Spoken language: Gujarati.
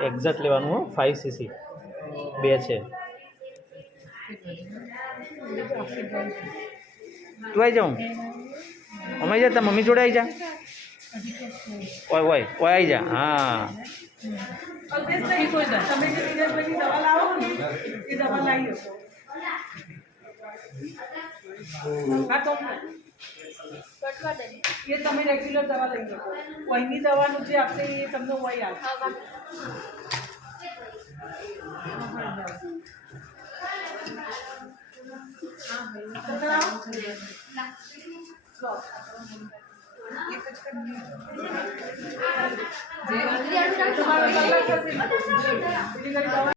એક્ઝેક્ટ લેવાનું હો 5 cc 2 છે તું આવી જાઉં અમે જા તાર મમ્મી જોડે આવી જા ઓય ઓય ઓય આવી જા હા ये તમે રેગ્યુલર દવા લઈ શકો વહીની દવાનું જે આપશે એ તમને વહી આપશે